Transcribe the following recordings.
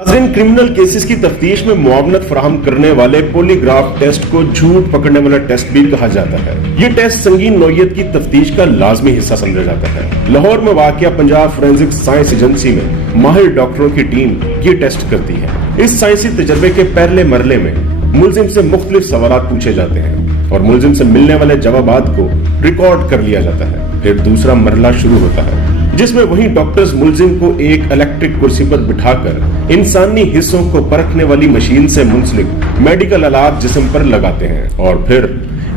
नाज़रीन, criminal cases की तफ्तीश में मुआवनत फराहम करने वाले पॉलीग्राफ टेस्ट को झूठ पकड़ने वाला टेस्ट भी कहा जाता है। ये टेस्ट संगीन नौयत की तफ्तीश का लाजमी हिस्सा समझा जाता है। लाहौर में वाक़िया पंजाब फोरेंसिक साइंस एजेंसी में माहिर डॉक्टरों की टीम ये टेस्ट करती है। इस साइंसी तजर्बे के पहले मरले में मुल्जिम से मुख्तलिफ सवालात पूछे जाते हैं और मुल्जिम से मिलने वाले जवाबात को रिकॉर्ड कर लिया जाता है। फिर दूसरा मरला शुरू होता है, जिसमें वही डॉक्टर्स मुल्जिम को एक इलेक्ट्रिक कुर्सी पर बिठाकर इंसानी हिस्सों को परखने वाली मशीन से मुंसलिक मेडिकल आलात जिस्म पर लगाते हैं और फिर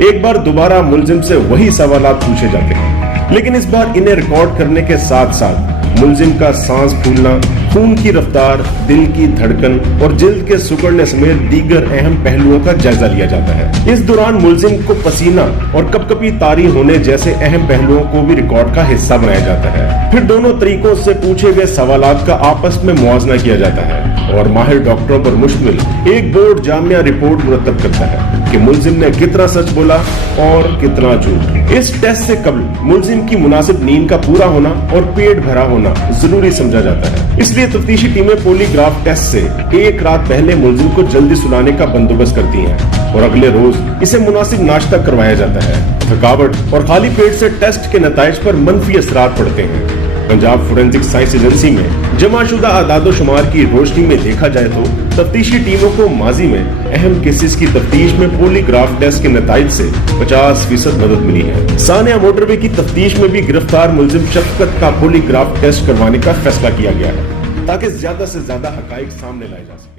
एक बार दोबारा मुल्जिम से वही सवालात पूछे जाते हैं, लेकिन इस बार इन्हें रिकॉर्ड करने के साथ साथ मुल्जिम का सांस फूलना, खून की रफ्तार, दिल की धड़कन और जिल्द के सिकुड़ने समेत दीगर अहम पहलुओं का जायजा लिया जाता है। इस दौरान मुल्जिम को पसीना और कपकपी तारी होने जैसे अहम पहलुओं को भी रिकॉर्ड का हिस्सा बनाया जाता है। फिर दोनों तरीकों से पूछे गए सवालात का आपस में मुआवजा किया जाता है और माहिर डॉक्टरों पर मुश्तमिल एक बोर्ड जामिया रिपोर्ट मुरतब करता है कि मुल्जिम ने कितना सच बोला और कितना झूठ। इस टेस्ट से कबल मुल्जिम की मुनासिब नींद का पूरा होना और पेट भरा होना जरूरी समझा जाता है। इसलिए तफ्तीशी टीमें पॉलीग्राफ टेस्ट से एक रात पहले मुल्जिम को जल्दी सुलाने का बंदोबस्त करती हैं और अगले रोज इसे मुनासिब नाश्ता करवाया जाता है। थकावट और खाली पेट से टेस्ट के नताइज पर मनफी असरार पड़ते हैं। पंजाब फोरेंसिक साइंस एजेंसी में जमाशुदा आदादो शुमार की रोशनी में देखा जाए तो तफ्तीशी टीमों को माजी में अहम केसेस की तफ्तीश में पॉलीग्राफ टेस्ट के नताइज से 50% मदद मिली है। सानिया मोटरवे की तफ्तीश में भी गिरफ्तार मुल्जिम शफकत का पॉलीग्राफ टेस्ट करवाने का फैसला किया गया है ताकि ज्यादा से ज्यादा हकाइक सामने लाए जा सके।